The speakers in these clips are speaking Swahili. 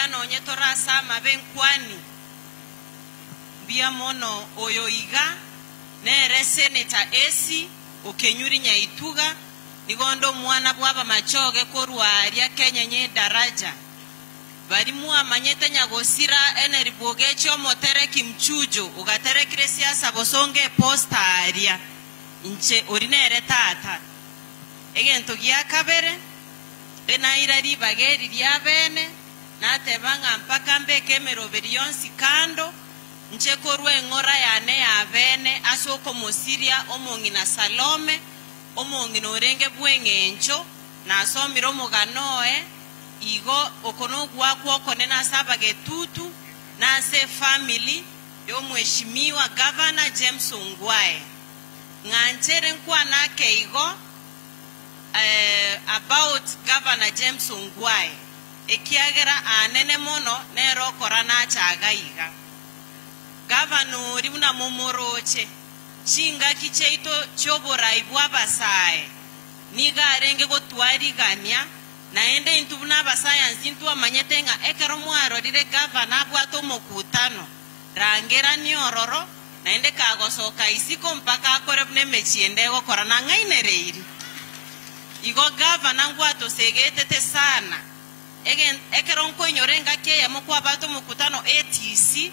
igano nye torasa mabenkwani bia mono oyoiga nere Senator Esi Okenyuri Nyaituga nigondo mwana bwaba machoge korwaria Kenya nye daraja bari muwa manyete nyagosira eneriboge cho motere kimchujo ugaterekire siasa bosonge postaria inche orinere tata egento gya kabere enairari bageri lya bene natebanga mpaka mbeke emeroberi yonsi kando nche korwe ngora yane ya bene asoko mosiria omongina Salome omongina orenge bwengencho na asomiro muganoe igo okono gwakwo konena sabage tutu na se family yo mheshimiwa Governor James Ongwae nganchere nkwa nake igo about Governor James Ongwae ekiagera anene mono nero korana chagaiga Governor ribuna momoroche chinga kicheito choborai bwabasae niga arenge gotwarigania naende intubuna basayansi intu amanyetenga ekero mwaro rire Governor bwato mokutano rangera niororo naende kagosoka isiko mpaka akore bune mechiende gokorana ngainereiri igo Governor ngwato segetete sana ekero nkonyorenga keya mokwa bato mokutano ATC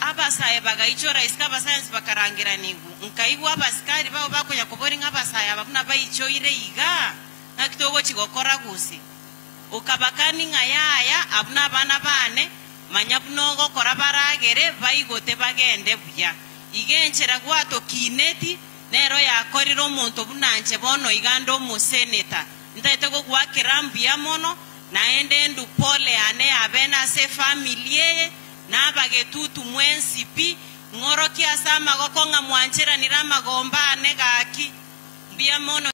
abasaye bagaichora iska basayansi bakarangira ningu nkaigwa abasikari bao bakonya kuboringa abasaye abuna baichoire iga nakitogo chigokora gusi ukabakani ngayaya abuna bana bane manyabunogo kora baragere baigote bagende buya igenchera gwato kineti nero yakorira omuntu bunanche bono igando mu Senator ntaitego gwakirambia mono naende ndu pole ane abena se familie nabagetutu mwensipi ngoro kiasama gokonga mwanchera nirama gomba ane gaki bia mono